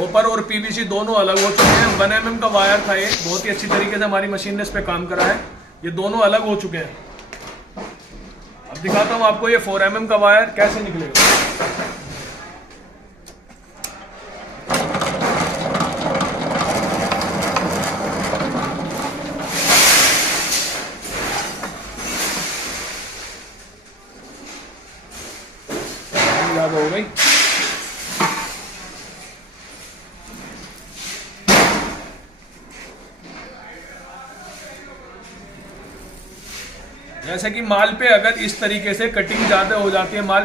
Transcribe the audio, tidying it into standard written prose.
Copper और PVC दोनों अलग हो चुके हैं। 1 mm का वायर था, ये बहुत ही अच्छी तरीके से हमारी मशीन ने इस पे काम करा है। ये दोनों अलग हो चुके हैं। अब दिखाता हूँ आपको ये 4 mm का वायर कैसे निकलेगा। ज्यादा हो गई। जैसे कि माल पे अगर इस तरीके से कटिंग ज्यादा हो जाती है, माल